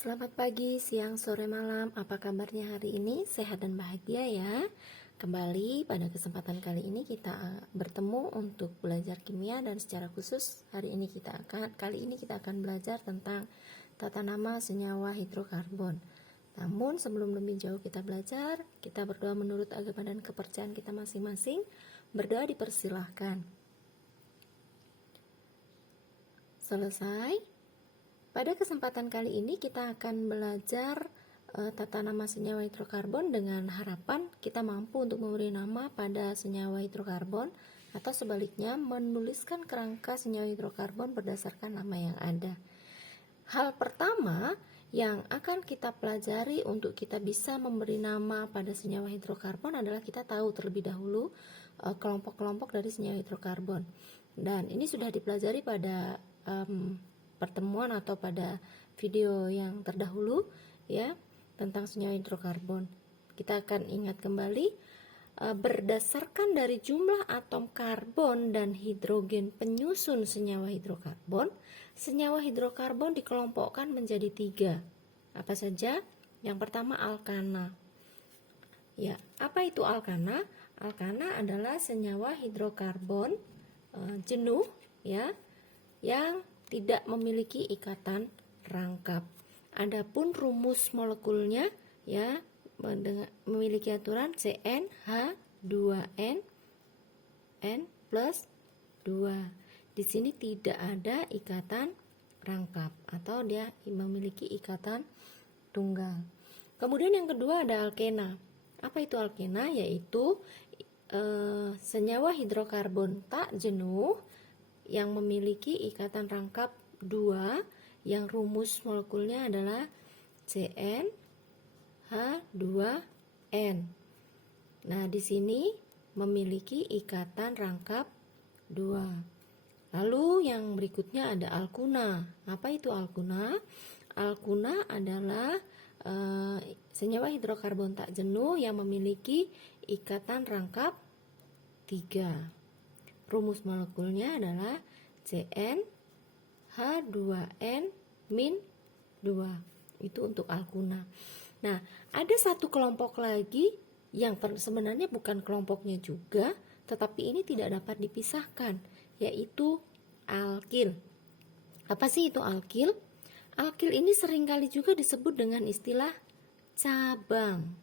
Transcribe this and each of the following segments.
Selamat pagi, siang, sore, malam. Apa kabarnya hari ini? Sehat dan bahagia ya. Kembali pada kesempatan kali ini kita bertemu untuk belajar kimia, dan secara khusus kali ini kita akan belajar tentang tata nama senyawa hidrokarbon. Namun sebelum lebih jauh kita belajar, kita berdoa menurut agama dan kepercayaan kita masing-masing. Berdoa dipersilahkan. Selesai. Pada kesempatan kali ini kita akan belajar tata nama senyawa hidrokarbon dengan harapan kita mampu untuk memberi nama pada senyawa hidrokarbon, atau sebaliknya menuliskan kerangka senyawa hidrokarbon berdasarkan nama yang ada. Hal pertama yang akan kita pelajari untuk kita bisa memberi nama pada senyawa hidrokarbon adalah kita tahu terlebih dahulu kelompok-kelompok dari senyawa hidrokarbon. Dan ini sudah dipelajari pada pertemuan atau pada video yang terdahulu ya, tentang senyawa hidrokarbon. Kita akan ingat kembali berdasarkan dari jumlah atom karbon dan hidrogen penyusun senyawa hidrokarbon dikelompokkan menjadi 3. Apa saja? Yang pertama alkana. Ya, apa itu alkana? Alkana adalah senyawa hidrokarbon jenuh ya, yang tidak memiliki ikatan rangkap. Adapun rumus molekulnya ya memiliki aturan CnH2n N plus 2. Di sini tidak ada ikatan rangkap atau dia memiliki ikatan tunggal. Kemudian yang kedua ada alkena. Apa itu alkena? Yaitu senyawa hidrokarbon tak jenuh yang memiliki ikatan rangkap 2 yang rumus molekulnya adalah CnH2n. Nah, di sini memiliki ikatan rangkap 2. Lalu yang berikutnya ada alkuna. Apa itu alkuna? Alkuna adalah senyawa hidrokarbon tak jenuh yang memiliki ikatan rangkap 3. Rumus molekulnya adalah CnH2n-2. Itu untuk alkuna. Nah, ada satu kelompok lagi yang sebenarnya bukan kelompoknya juga, tetapi ini tidak dapat dipisahkan, yaitu alkil. Apa sih itu alkil? Alkil ini seringkali juga disebut dengan istilah cabang.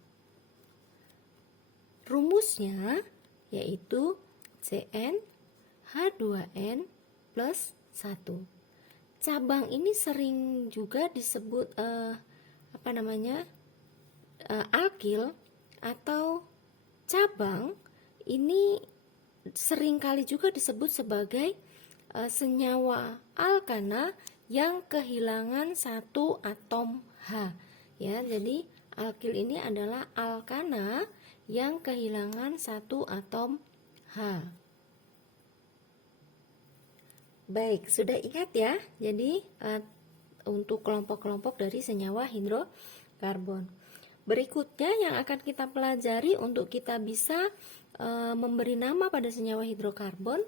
Rumusnya yaitu CnH2n plus 1. Cabang ini sering juga disebut alkil atau cabang. Ini seringkali juga disebut sebagai senyawa alkana yang kehilangan satu atom H. Ya, jadi alkil ini adalah alkana yang kehilangan satu atom H. Baik, sudah ingat ya. Jadi untuk kelompok-kelompok dari senyawa hidrokarbon. Berikutnya yang akan kita pelajari untuk kita bisa memberi nama pada senyawa hidrokarbon,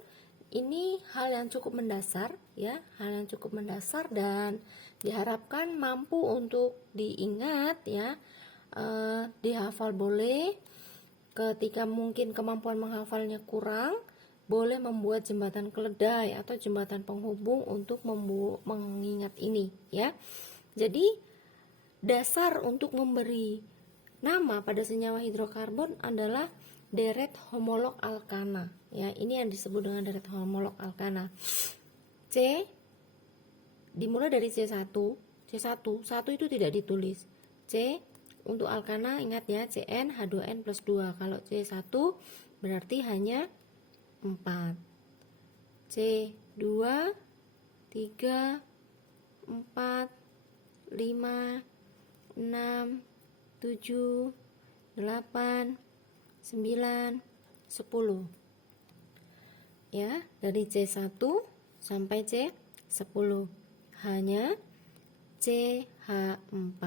ini hal yang cukup mendasar ya, dan diharapkan mampu untuk diingat ya, dihafal boleh. Ketika mungkin kemampuan menghafalnya kurang, boleh membuat jembatan keledai atau jembatan penghubung untuk mengingat ini ya. Jadi dasar untuk memberi nama pada senyawa hidrokarbon adalah deret homolog alkana ya. Ini yang disebut dengan deret homolog alkana. C dimulai dari C1 itu tidak ditulis. C untuk alkana ingat ya, CnH2n plus 2. Kalau C1 berarti hanya 4. C2 3 4 5 6 7 8 9 10. Ya, dari C1 sampai C10 hanya CH4.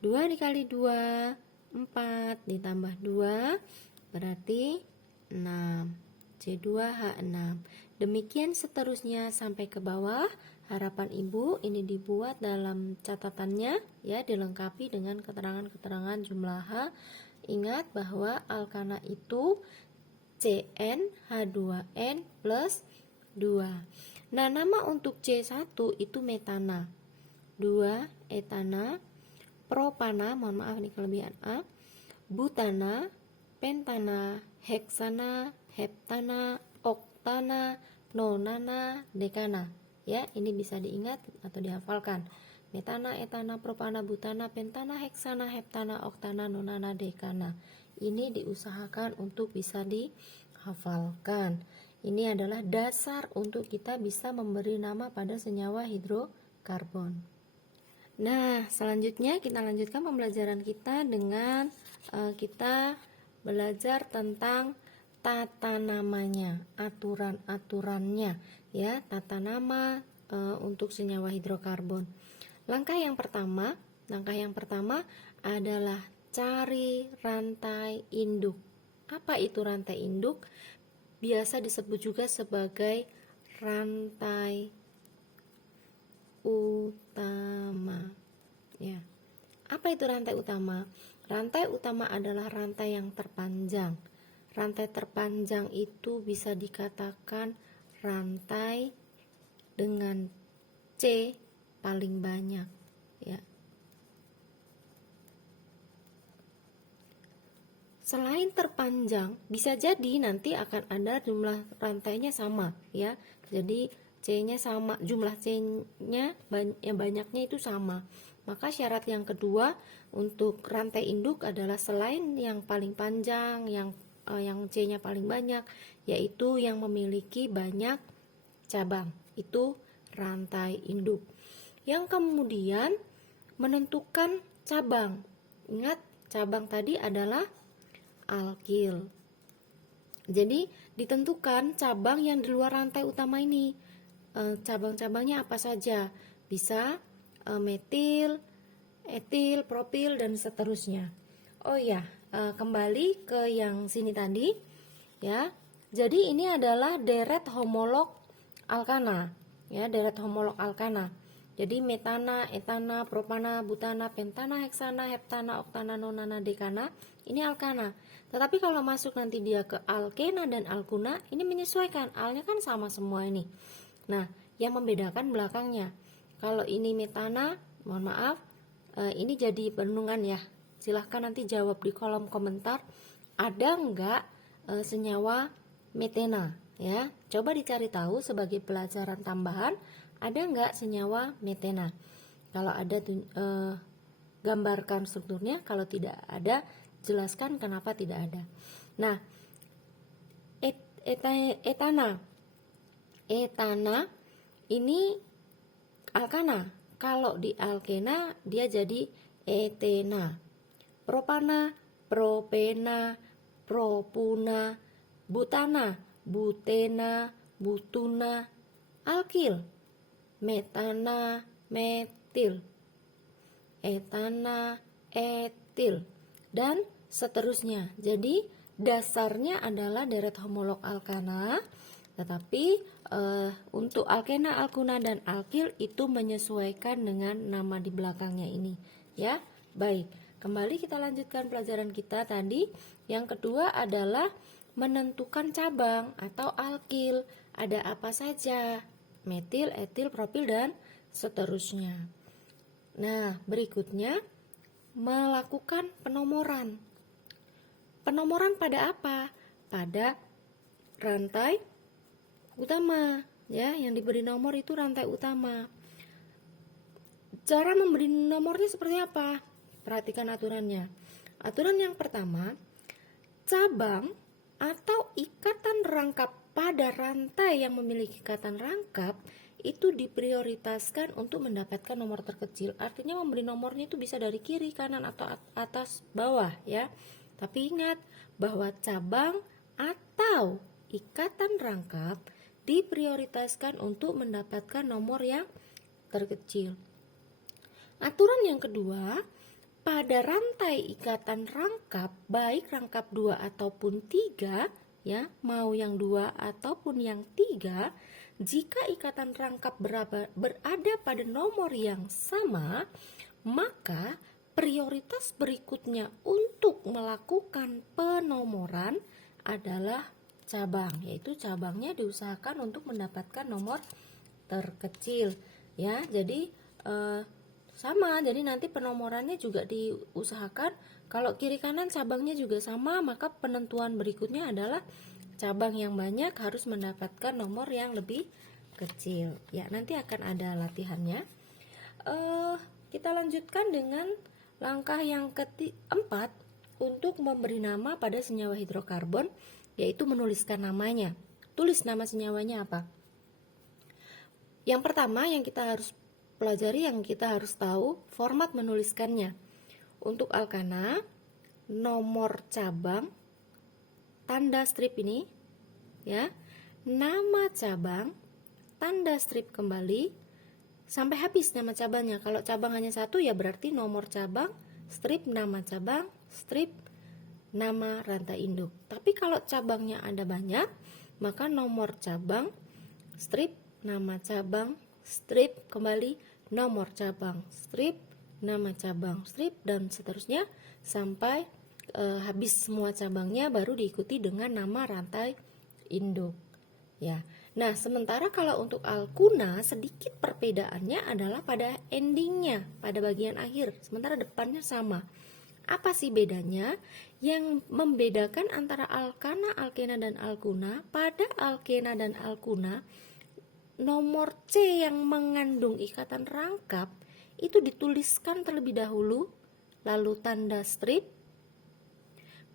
2 dikali 2 4 ditambah 2 berarti 6. C2H6. Demikian seterusnya sampai ke bawah harapan Ibu ini dibuat dalam catatannya ya, dilengkapi dengan keterangan-keterangan jumlah H. Ingat bahwa alkana itu CnH2n plus 2. Nah, nama untuk C1 itu metana, 2 etana, propana, mohon maaf ini kelebihan A, butana, pentana, heksana, heptana, oktana, nonana, dekana. Ya, ini bisa diingat atau dihafalkan. Metana, etana, propana, butana, pentana, heksana, heptana, oktana, nonana, dekana. Ini diusahakan untuk bisa dihafalkan. Ini adalah dasar untuk kita bisa memberi nama pada senyawa hidrokarbon. Nah, selanjutnya kita lanjutkan pembelajaran kita dengan kita belajar tentang tata namanya, aturan-aturannya ya, tata nama untuk senyawa hidrokarbon. Langkah yang pertama adalah cari rantai induk. Apa itu rantai induk? Biasa disebut juga sebagai rantai utama. Ya. Apa itu rantai utama? Rantai utama adalah rantai yang terpanjang. Rantai terpanjang itu bisa dikatakan rantai dengan C paling banyak, ya. Selain terpanjang, bisa jadi nanti akan ada jumlah rantainya sama, ya. Jadi C-nya sama, jumlah C-nya banyaknya itu sama. Maka syarat yang kedua untuk rantai induk adalah selain yang paling panjang, yang C-nya paling banyak, yaitu yang memiliki banyak cabang. Itu rantai induk. Yang kemudian menentukan cabang. Ingat, cabang tadi adalah alkil. Jadi ditentukan cabang yang di luar rantai utama ini. Cabang-cabangnya apa saja? Bisa metil, etil, propil, dan seterusnya. Oh ya, kembali ke yang sini tadi ya. Jadi ini adalah deret homolog alkana ya, deret homolog alkana. Jadi metana, etana, propana, butana, pentana, heksana, heptana, oktana, nonana, dekana, ini alkana. Tetapi kalau masuk nanti dia ke alkena dan alkuna, ini menyesuaikan, alnya kan sama semua ini. Nah, yang membedakan belakangnya. Kalau ini metana, mohon maaf, ini jadi perenungan ya. Silahkan nanti jawab di kolom komentar, ada enggak senyawa metena ya. Coba dicari tahu sebagai pelajaran tambahan, ada enggak senyawa metena. Kalau ada gambarkan strukturnya, kalau tidak ada jelaskan kenapa tidak ada. Nah, etana ini alkana. Kalau di alkena dia jadi etena. Propana, propena, propuna, butana, butena, butuna, alkil, metana, metil, etana, etil, dan seterusnya. Jadi dasarnya adalah deret homolog alkana, tetapi untuk alkena, alkuna, dan alkil itu menyesuaikan dengan nama di belakangnya ini ya. Baik, kembali kita lanjutkan pelajaran kita tadi. Yang kedua adalah menentukan cabang atau alkil. Ada apa saja? Metil, etil, propil, dan seterusnya. Nah, berikutnya melakukan penomoran. Penomoran pada apa? Pada rantai utama ya, yang diberi nomor itu rantai utama. Cara memberi nomornya seperti apa? Perhatikan aturannya. Aturan yang pertama, cabang atau ikatan rangkap pada rantai yang memiliki ikatan rangkap itu diprioritaskan untuk mendapatkan nomor terkecil. Artinya memberi nomornya itu bisa dari kiri, kanan, atau atas, bawah ya. Tapi ingat bahwa cabang atau ikatan rangkap diprioritaskan untuk mendapatkan nomor yang terkecil. Aturan yang kedua, pada rantai ikatan rangkap, baik rangkap 2 ataupun 3 ya, mau yang 2 ataupun yang 3, Jika ikatan rangkap berada pada nomor yang sama, maka prioritas berikutnya untuk melakukan penomoran adalah cabang, yaitu cabangnya diusahakan untuk mendapatkan nomor terkecil ya. Jadi sama, jadi nanti penomorannya juga diusahakan. Kalau kiri kanan cabangnya juga sama, maka penentuan berikutnya adalah cabang yang banyak harus mendapatkan nomor yang lebih kecil ya. Nanti akan ada latihannya. Kita lanjutkan dengan langkah yang keempat untuk memberi nama pada senyawa hidrokarbon, yaitu menuliskan namanya. Tulis nama senyawanya apa. Yang pertama yang kita harus pelajari, yang kita harus tahu format menuliskannya. Untuk alkana, nomor cabang, tanda strip ini ya, nama cabang, tanda strip kembali sampai habis nama cabangnya. Kalau cabang hanya satu ya berarti nomor cabang, strip nama cabang, strip nama rantai induk. Tapi kalau cabangnya ada banyak, maka nomor cabang, strip nama cabang, strip kembali nomor cabang, strip nama cabang, strip, dan seterusnya sampai habis semua cabangnya, baru diikuti dengan nama rantai induk ya. Nah, sementara kalau untuk alkuna sedikit perbedaannya adalah pada endingnya, pada bagian akhir, sementara depannya sama. Apa sih bedanya? Yang membedakan antara alkana, alkena, dan alkuna, pada alkena dan alkuna, nomor C yang mengandung ikatan rangkap itu dituliskan terlebih dahulu, lalu tanda strip,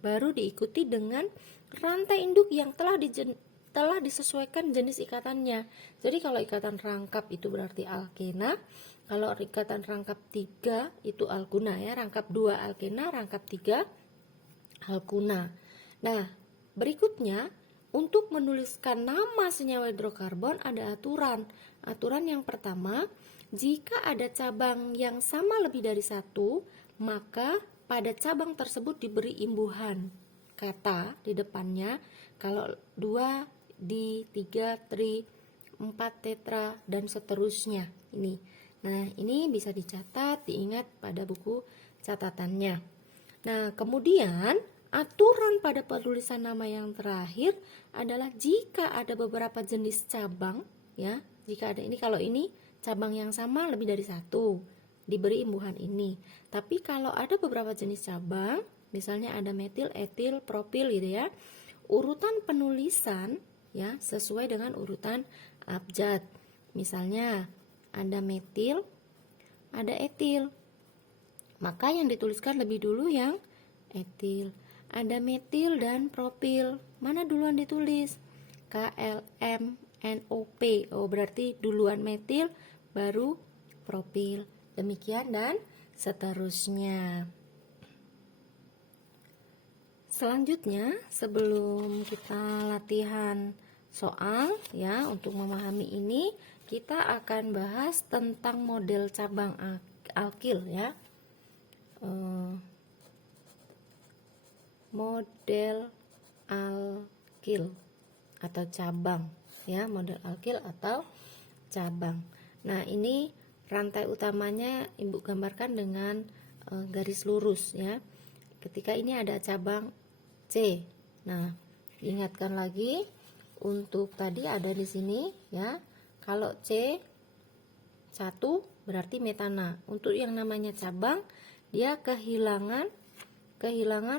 baru diikuti dengan rantai induk yang telah disesuaikan jenis ikatannya. Jadi kalau ikatan rangkap itu berarti alkena, kalau ikatan rangkap 3 itu alkuna ya, rangkap 2 alkena, rangkap 3 alkuna. Nah, berikutnya untuk menuliskan nama senyawa hidrokarbon ada aturan. Aturan yang pertama, jika ada cabang yang sama lebih dari satu, maka pada cabang tersebut diberi imbuhan kata di depannya. Kalau 2 di 3 tri, 4 tetra, dan seterusnya. Nah, ini bisa dicatat, diingat pada buku catatannya. Nah, kemudian aturan pada penulisan nama yang terakhir adalah jika ada beberapa jenis cabang ya, jika ada ini, kalau ini cabang yang sama lebih dari satu, diberi imbuhan ini. Tapi kalau ada beberapa jenis cabang, misalnya ada metil, etil, propil gitu ya, urutan penulisan ya sesuai dengan urutan abjad. Misalnya ada metil, ada etil, maka yang dituliskan lebih dulu yang etil. Ada metil dan propil, mana duluan ditulis? KLMNOP. Oh, berarti duluan metil baru propil. Demikian dan seterusnya. Selanjutnya, sebelum kita latihan soal ya, untuk memahami ini kita akan bahas tentang model cabang alkil ya. Model alkil atau cabang ya, model alkil atau cabang. Nah, ini rantai utamanya Ibu gambarkan dengan garis lurus ya. Ketika ini ada cabang C. Nah, ingatkan lagi untuk tadi ada di sini ya. Kalau C 1 berarti metana. Untuk yang namanya cabang dia kehilangan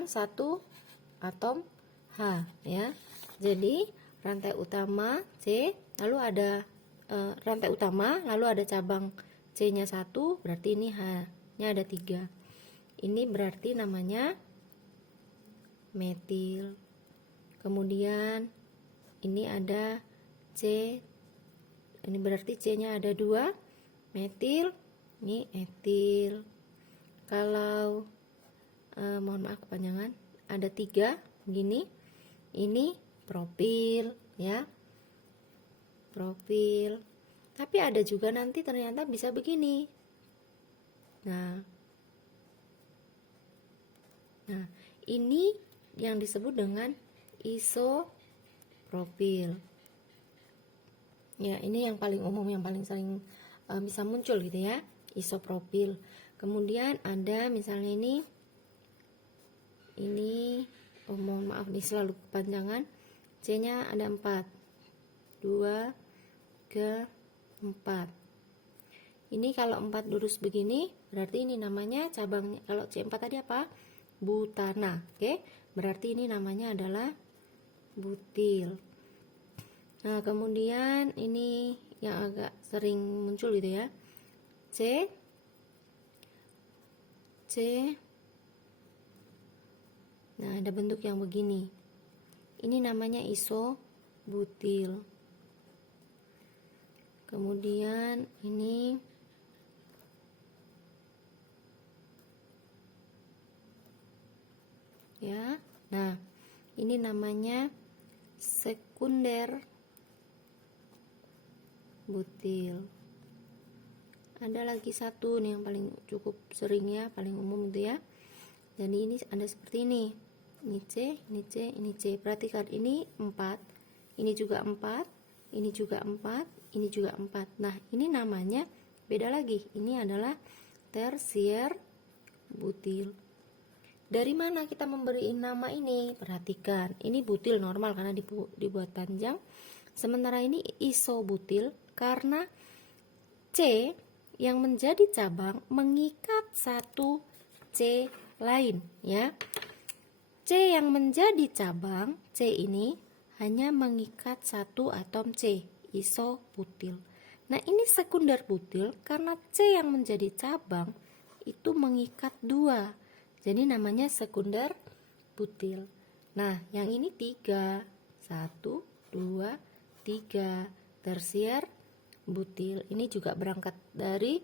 satu atom H ya. Jadi rantai utama C, lalu ada rantai utama, lalu ada cabang C-nya 1, berarti ini H-nya ada 3. Ini berarti namanya metil. Kemudian ini ada C, ini berarti C-nya ada 2, metil, ini etil. Kalau mohon maaf kepanjangan, ada 3 begini, ini propil ya, propil. Tapi ada juga nanti ternyata bisa begini. Nah, ini yang disebut dengan isopropil. Ya, ini yang paling umum, yang paling sering bisa muncul gitu ya, isopropil. Kemudian ada misalnya ini mohon maaf nih selalu kepanjangan, C-nya ada 4, 2, 3, 4. Ini kalau 4 lurus begini, berarti ini namanya cabangnya. Kalau C4 tadi apa? Butana. Oke, berarti ini namanya adalah butil. Nah, kemudian ini yang agak sering muncul gitu ya. C. Nah, ada bentuk yang begini. Ini namanya isobutil. Kemudian ini ya. Nah, ini namanya sekunder butil. Ada lagi satu nih yang paling cukup sering ya, paling umum itu ya. Jadi ini ada seperti ini. Ini C, ini C, ini C. Perhatikan ini 4, ini juga 4, ini juga 4, ini juga 4. Nah, ini namanya beda lagi. Ini adalah tersier butil. Dari mana kita memberi nama ini? Perhatikan, ini butil normal karena dibuat panjang. Sementara ini isobutil karena C yang menjadi cabang mengikat satu C lain ya. C yang menjadi cabang, C ini hanya mengikat satu atom C, isobutil. Nah, ini sekunder butil karena C yang menjadi cabang itu mengikat 2. Jadi namanya sekunder butil. Nah, yang ini 3. 1, 2, 3. Tersier butil. Ini juga berangkat dari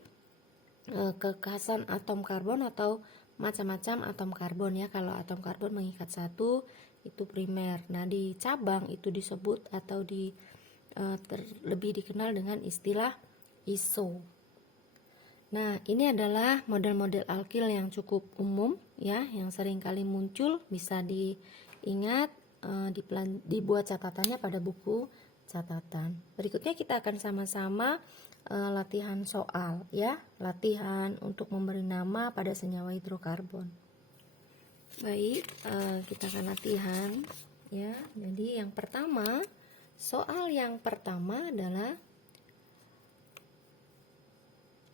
kekhasan atom karbon atau macam-macam atom karbon ya. Kalau atom karbon mengikat satu itu primer. Nah, di cabang itu disebut atau lebih dikenal dengan istilah iso. Nah, ini adalah model-model alkil yang cukup umum ya, yang sering kali muncul, bisa diingat, dibuat catatannya pada buku catatan. Berikutnya kita akan sama-sama latihan soal ya, latihan untuk memberi nama pada senyawa hidrokarbon. Baik, kita akan latihan ya. Jadi yang pertama, soal yang pertama adalah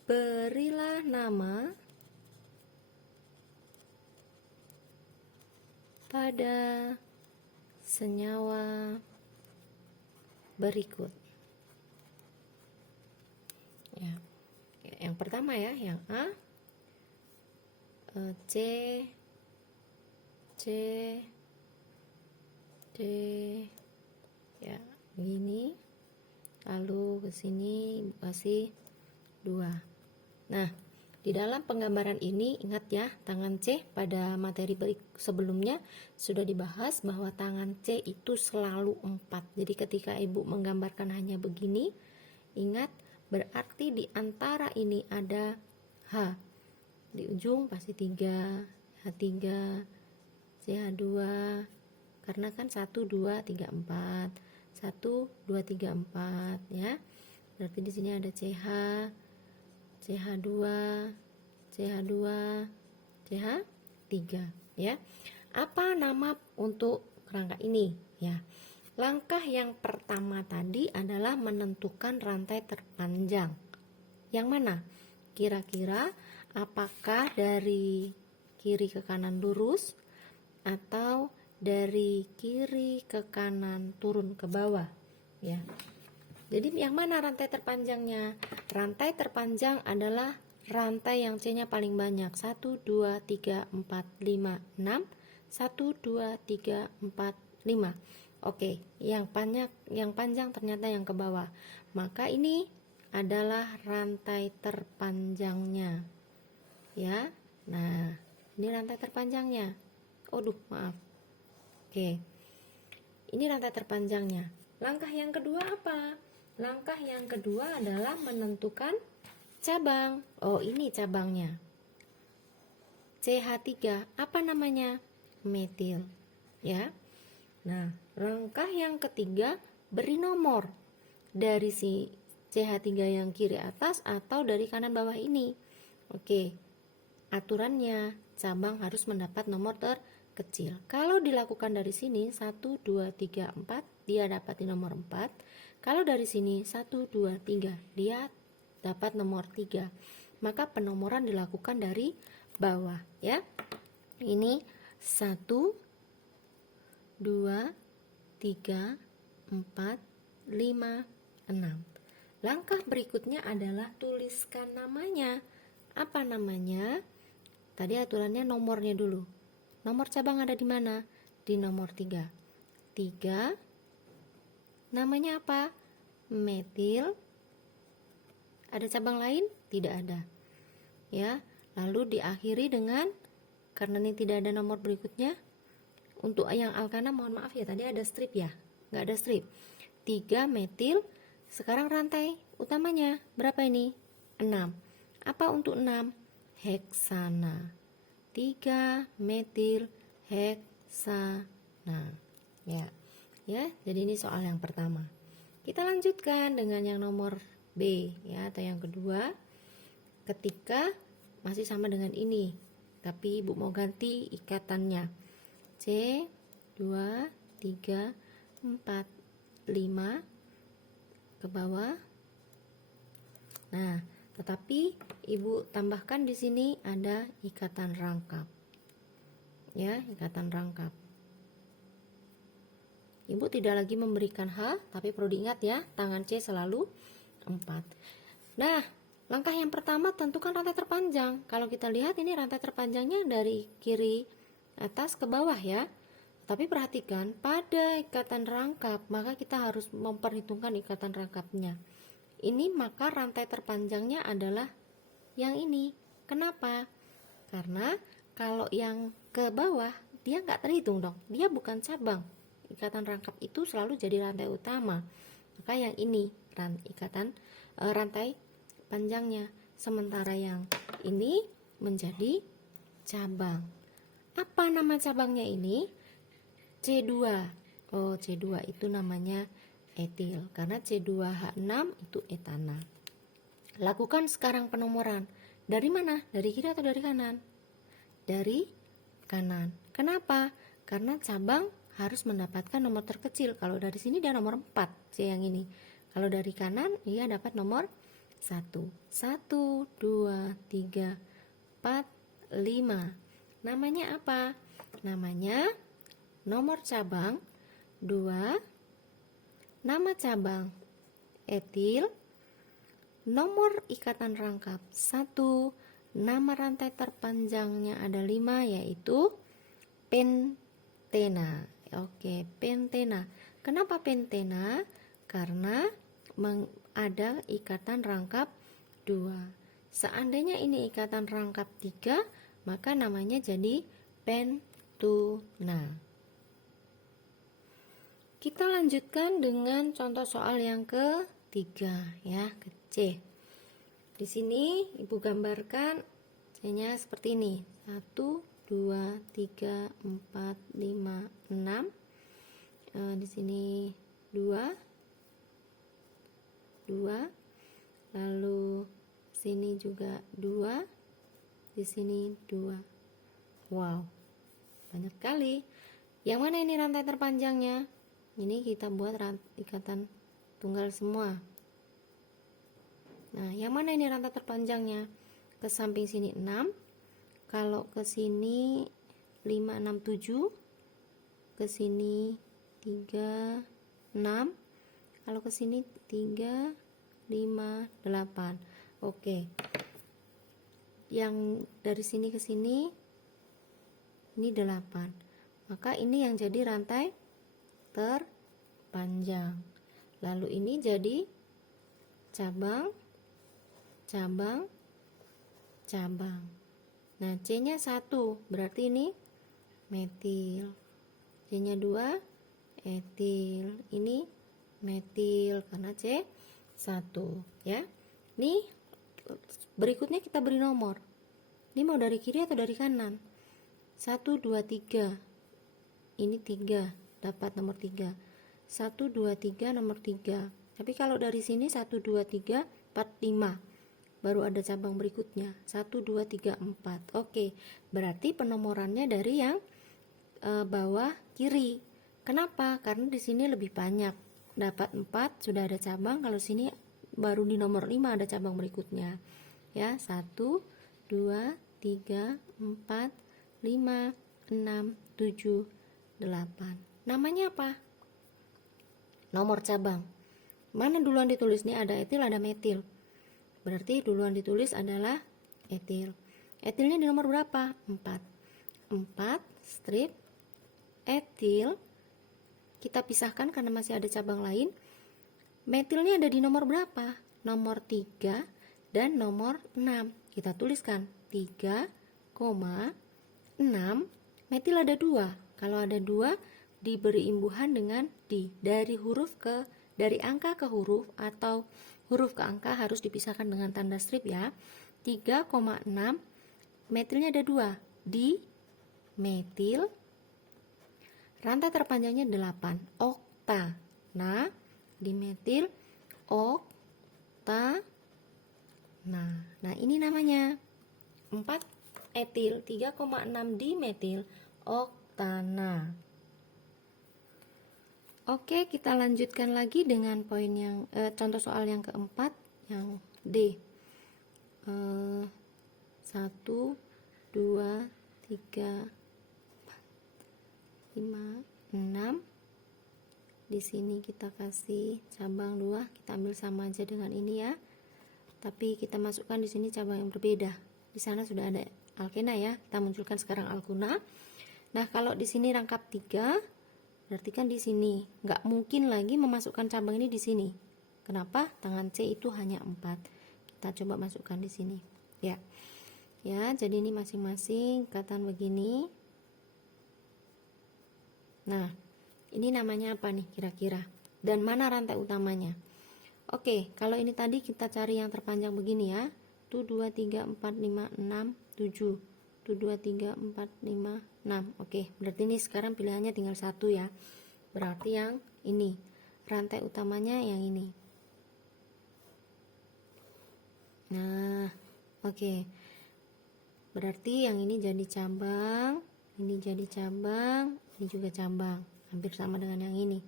berilah nama pada senyawa berikut. Ya. Yang pertama ya, yang A, C, D, ya, begini. Lalu ke sini kasih 2. Nah, di dalam penggambaran ini ingat ya, tangan C pada materi sebelumnya sudah dibahas bahwa tangan C itu selalu 4. Jadi ketika Ibu menggambarkan hanya begini, ingat berarti di antara ini ada H. Di ujung pasti 3, H3, CH2. Karena kan 1, 2, 3, 4. 1, 2, 3, 4 ya. Berarti di sini ada CH, CH2, CH2, CH3 ya. Apa nama untuk kerangka ini ya? Langkah yang pertama tadi adalah menentukan rantai terpanjang. Yang mana? Kira-kira apakah dari kiri ke kanan lurus atau dari kiri ke kanan turun ke bawah ya. Jadi yang mana rantai terpanjangnya? Rantai terpanjang adalah rantai yang C-nya paling banyak. 1, 2, 3, 4, 5, 6. 1, 2, 3, 4, 5. Oke, yang panjang ternyata yang ke bawah. Maka ini adalah rantai terpanjangnya. Ya. Nah, ini rantai terpanjangnya. Maaf. Oke. Ini rantai terpanjangnya. Langkah yang kedua apa? Langkah yang kedua adalah menentukan cabang. Ini cabangnya. CH3, apa namanya? Metil. Ya. Nah, langkah yang ketiga beri nomor. dari si CH3 yang kiri atas atau dari kanan bawah ini. Oke, aturannya cabang harus mendapat nomor terkecil. Kalau dilakukan dari sini 1, 2, 3, 4, dia dapat di nomor 4. Kalau dari sini 1, 2, 3, dia dapat nomor 3. Maka penomoran dilakukan dari bawah ya. Ini 1, 2, 3, 4, 5, 6. Langkah berikutnya adalah tuliskan namanya. Apa namanya? Tadi aturannya nomornya dulu. Nomor cabang ada di mana? Di nomor 3. 3. Namanya apa? Metil. Ada cabang lain? Tidak ada. Ya, lalu diakhiri dengan, karena ini tidak ada nomor berikutnya. Untuk yang alkana mohon maaf ya, tadi ada strip ya. Nggak ada strip. 3 metil. Sekarang rantai utamanya berapa ini? 6. Apa untuk 6? Heksana. 3 metil heksana. Ya. Ya, jadi ini soal yang pertama. Kita lanjutkan dengan yang nomor B ya, atau yang kedua. Ketika masih sama dengan ini, tapi Ibu mau ganti ikatannya. C 2 3 4 5 ke bawah. Nah, tetapi Ibu tambahkan di sini ada ikatan rangkap. Ya, ikatan rangkap. Ibu tidak lagi memberikan H, tapi perlu diingat ya, tangan C selalu 4. Nah, langkah yang pertama tentukan rantai terpanjang. Kalau kita lihat ini rantai terpanjangnya dari kiri atas ke bawah ya. Tapi perhatikan pada ikatan rangkap, maka kita harus memperhitungkan ikatan rangkapnya. Ini maka rantai terpanjangnya adalah yang ini. Kenapa? Karena kalau yang ke bawah dia nggak terhitung dong, dia bukan cabang. Ikatan rangkap itu selalu jadi rantai utama. Maka yang ini rantai panjangnya. Sementara yang ini menjadi cabang. Apa nama cabangnya ini? C2. Oh, C2 itu namanya etil karena C2H6 itu etana. Lakukan sekarang penomoran. Dari mana? Dari kiri atau dari kanan? Dari kanan. Kenapa? Karena cabang harus mendapatkan nomor terkecil. Kalau dari sini dia nomor 4, C yang ini. Kalau dari kanan dia dapat nomor 1. 1, 2, 3, 4, 5. Namanya apa? Namanya nomor cabang 2, nama cabang etil, nomor ikatan rangkap 1, nama rantai terpanjangnya ada 5 yaitu pentena. Oke, pentena. Kenapa pentena? Karena ada ikatan rangkap 2. Seandainya ini ikatan rangkap 3, maka namanya jadi pentuna. Kita lanjutkan dengan contoh soal yang ketiga ya, ke C. Di sini Ibu gambarkan C-nya seperti ini. 1, 2, 3, 4, 5, 6. Di sini 2. Lalu sini juga 2. Di sini 2. Wow. Banyak sekali. Yang mana ini rantai terpanjangnya? Ini kita buat ikatan tunggal semua. Nah, yang mana ini rantai terpanjangnya? Ke samping sini 6. Kalau ke sini 5, 6, 7. Ke sini 3, 6. Kalau ke sini 3, 5, 8. Oke. Yang dari sini ke sini ini 8. Maka ini yang jadi rantai terpanjang. Lalu ini jadi cabang, cabang, cabang. Nah, C-nya 1, berarti ini metil. C-nya 2, etil. Ini metil karena C1 ya. Nih, berikutnya kita beri nomor. Ini mau dari kiri atau dari kanan? 1, 2, 3. Ini 3. Dapat nomor 3. 1, 2, 3 nomor 3. Tapi kalau dari sini 1 2 3 4 5 baru ada cabang berikutnya 1 2 3 4. Oke, berarti penomorannya dari yang bawah kiri. Kenapa? Karena di sini lebih banyak. Dapat 4 sudah ada cabang, kalau sini baru di nomor 5 ada cabang berikutnya. Ya, 1 2 3 4 5 6 7 8. Namanya apa? Nomor cabang. Mana duluan ditulis? Nih ada etil, ada metil. Berarti duluan ditulis adalah etil. Etilnya di nomor berapa? 4. 4 strip etil. Kita pisahkan karena masih ada cabang lain. Metilnya ada di nomor berapa? Nomor 3 dan nomor 6. Kita tuliskan 3,6. Metil ada 2. Kalau ada 2 diberi imbuhan dengan di. Dari angka ke huruf atau huruf ke angka harus dipisahkan dengan tanda strip ya. 3,6. Metilnya ada 2. Di metil. Rantai terpanjangnya 8. Okta. Nah, di metil okta. Nah, ini namanya 4 etil 3,6 dimetil oktana. Oke, kita lanjutkan lagi dengan poin yang contoh soal yang keempat, yang D. 1 2 3 5 6. Di sini kita kasih cabang 2, kita ambil sama aja dengan ini ya. Tapi kita masukkan di sini cabang yang berbeda. Di sana sudah ada alkena ya, kita munculkan sekarang alkuna. Nah, kalau di sini rangkap 3, berarti kan di sini nggak mungkin lagi memasukkan cabang ini di sini. Kenapa? Tangan C itu hanya 4. Kita coba masukkan di sini. Ya, jadi ini masing-masing ikatan begini. Nah, ini namanya apa nih kira-kira? Dan mana rantai utamanya? Oke, kalau ini tadi kita cari yang terpanjang begini ya. 1 2 3 4 5 6 7. 1 2 3 4 5 6. Oke, berarti ini sekarang pilihannya tinggal 1 ya. Berarti yang ini. Rantai utamanya yang ini. Nah, oke. Berarti yang ini jadi cabang, ini jadi cabang, ini juga cabang. Hampir sama dengan yang ini.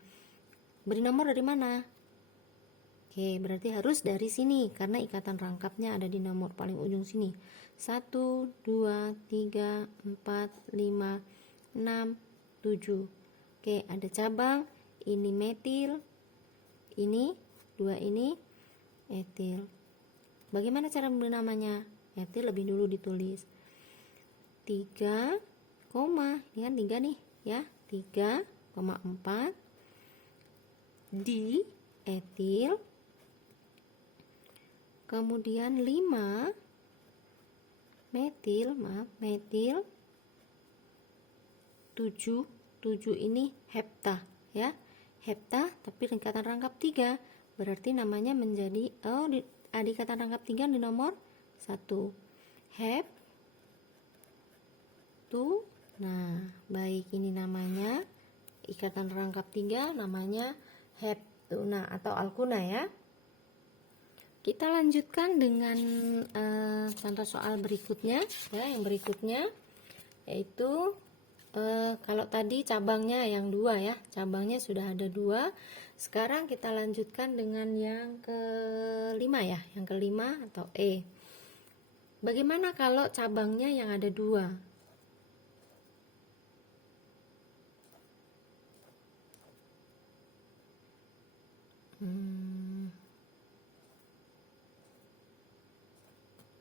Beri nomor dari mana? Oke, berarti harus dari sini karena ikatan rangkapnya ada di nomor paling ujung sini. 1 2 3 4 5 6 7. Oke, ada cabang, ini metil, ini 2 ini etil. Bagaimana cara memberi namanya? Etil lebih dulu ditulis 3, ini kan 3 nih ya, 3,4 di etil, kemudian 5 metil 7 ini hepta ya, hepta tapi ikatan rangkap 3, berarti namanya menjadi di ikatan rangkap 3 di nomor 1 hep tuh. Nah, baik, ini namanya ikatan rangkap 3 namanya heptuna atau alkuna ya. Kita lanjutkan dengan contoh soal berikutnya ya, yang berikutnya yaitu kalau tadi cabangnya yang 2 ya, cabangnya sudah ada 2. Sekarang kita lanjutkan dengan yang kelima ya, yang kelima atau E. Bagaimana kalau cabangnya yang ada 2?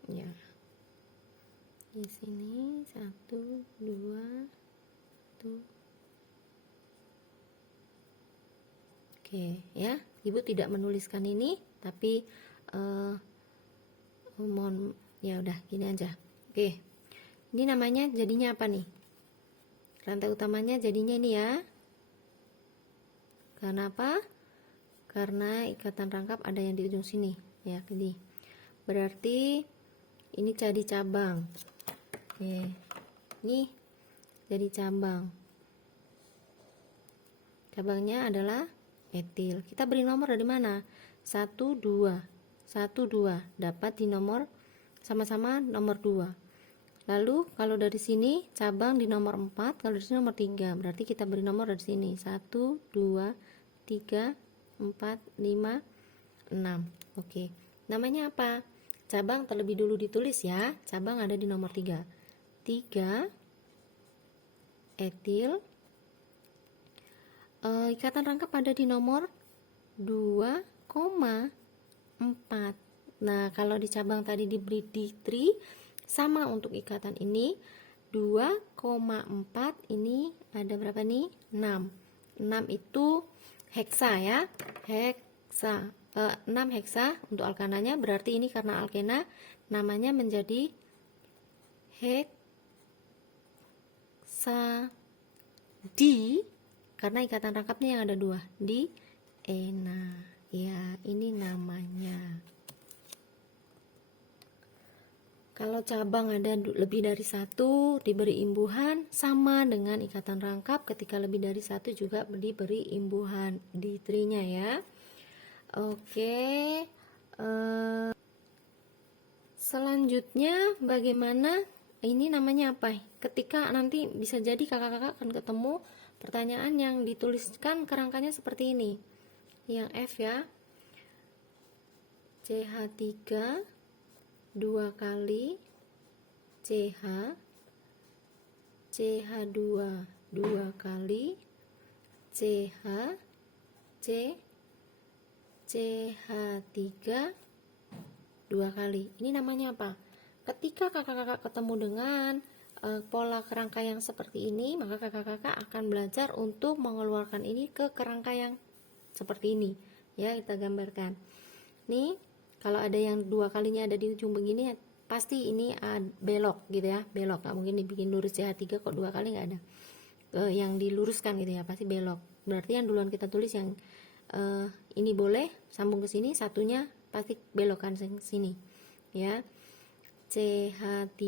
Ya, di sini 1 2 tuh. Oke ya, Ibu tidak menuliskan ini, tapi mohon ya udah gini aja. Oke, ini namanya jadinya apa nih? Rantai utamanya jadinya ini ya. Kenapa? Karena ikatan rangkap ada yang di ujung sini ya, ini. Berarti ini jadi cabang. Oke, ini jadi cabang. Cabangnya adalah etil. Kita beri nomor dari mana? 1, 2. 1, 2. Dapat di nomor sama-sama nomor 2. Lalu kalau dari sini cabang di nomor 4, kalau di sini nomor 3. Berarti kita beri nomor dari sini. 1, 2, 3, 4, 5, 6. Oke. Namanya apa? Cabang terlebih dulu ditulis ya. Cabang ada di nomor 3. 3 etil. Ikatan rangkap ada di nomor 2,4. Nah, kalau di cabang tadi diberi D3, sama untuk ikatan ini 2,4, ini ada berapa nih? 6. 6 itu heksa ya. Heksa. 6 heksa untuk alkananya, berarti ini karena alkena namanya menjadi heksa di, karena ikatan rangkapnya yang ada 2, di ena. Ya, ini namanya. Kalau cabang ada lebih dari 1 diberi imbuhan, sama dengan ikatan rangkap ketika lebih dari 1 juga diberi imbuhan di trinya ya. Oke. Selanjutnya bagaimana? Ini namanya apa? Ketika nanti bisa jadi kakak-kakak akan ketemu pertanyaan yang dituliskan kerangkanya seperti ini. Yang F ya. CH3 2 kali CH, CH2 2 kali CH, CH3 2 kali. Ini namanya apa? Ketika kakak-kakak ketemu dengan pola kerangka yang seperti ini, maka kakak-kakak akan belajar untuk mengeluarkan ini ke kerangka yang seperti ini. Ya, kita gambarkan. Nih, kalau ada yang 2 kalinya ada di ujung begini, pasti ini belok gitu ya, belok. Nggak mungkin dibikin lurus CH3 kok 2 kali nggak ada. Yang diluruskan gitu ya, pasti belok. Berarti yang duluan kita tulis yang ini boleh sambung ke sini, satunya pasti belokkan sini ya. CH3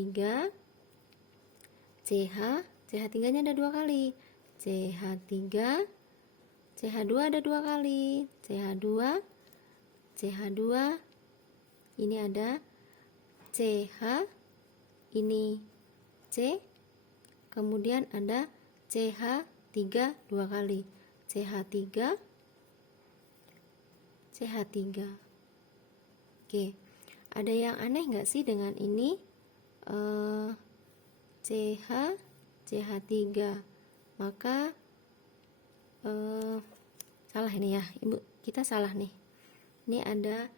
CH3 nya ada 2 kali, CH3 CH2 ada 2 kali, CH2 ini ada CH, ini C, kemudian ada CH3 2 kali, CH3 Oke, ada yang aneh nggak sih dengan ini? CH3, maka salah ini ya ibu, kita salah nih. Ini ada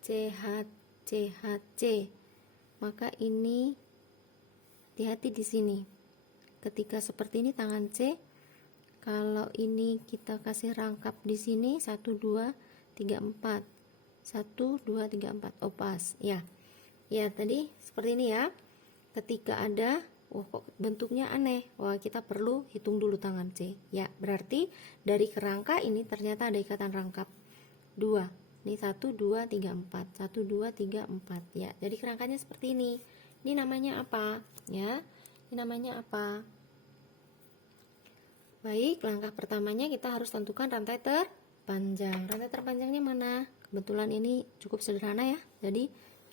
CH, maka ini hati-hati di sini. Ketika seperti ini tangan C, kalau ini kita kasih rangkap di sini 1 2 3 4, 1 2 3 4, pas ya. Ya, tadi seperti ini ya. Ketika ada kok bentuknya aneh, kita perlu hitung dulu tangan C ya. Berarti dari kerangka ini ternyata ada ikatan rangkap 2. Ini 1 2 3 4, 1 2 3 4 ya. Jadi kerangkanya seperti ini. Ini namanya apa ya? Ini namanya apa? Baik, langkah pertamanya kita harus tentukan rantai terpanjang. Rantai terpanjangnya mana? Kebetulan ini cukup sederhana ya, jadi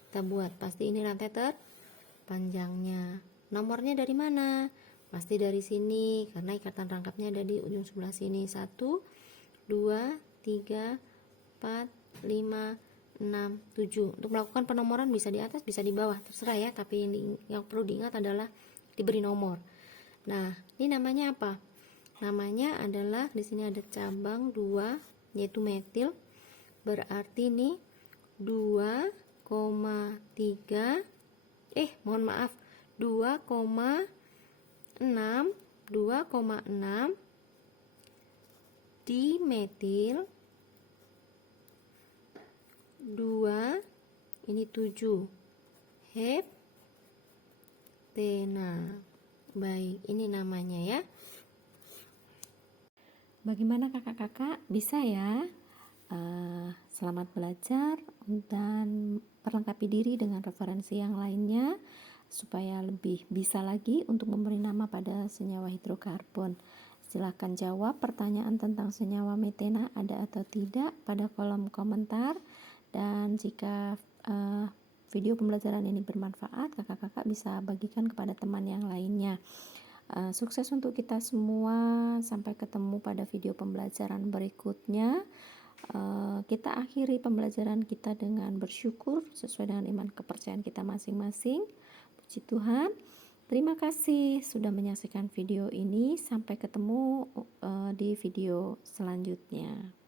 kita buat. Pasti ini rantai terpanjangnya. Nomornya dari mana? Pasti dari sini, karena ikatan rangkapnya ada di ujung sebelah sini. 1 2 3 4 5 6 7. Untuk melakukan penomoran bisa di atas, bisa di bawah, terserah ya. Tapi yang perlu diingat adalah diberi nomor. Nah, ini namanya apa? Namanya adalah, di sini ada cabang 2 yaitu metil. Berarti ini 2,3 mohon maaf 2,6 dimetil 2 ini 7 heptena. Baik, ini namanya ya. Bagaimana kakak-kakak? Bisa ya? Selamat belajar dan perlengkapi diri dengan referensi yang lainnya supaya lebih bisa lagi untuk memberi nama pada senyawa hidrokarbon. Silahkan jawab pertanyaan tentang senyawa metena ada atau tidak pada kolom komentar. Dan jika video pembelajaran ini bermanfaat, kakak-kakak bisa bagikan kepada teman yang lainnya. Sukses untuk kita semua. Sampai ketemu pada video pembelajaran berikutnya. Kita akhiri pembelajaran kita dengan bersyukur sesuai dengan iman kepercayaan kita masing-masing. Puji Tuhan. Terima kasih sudah menyaksikan video ini. Sampai ketemu di video selanjutnya.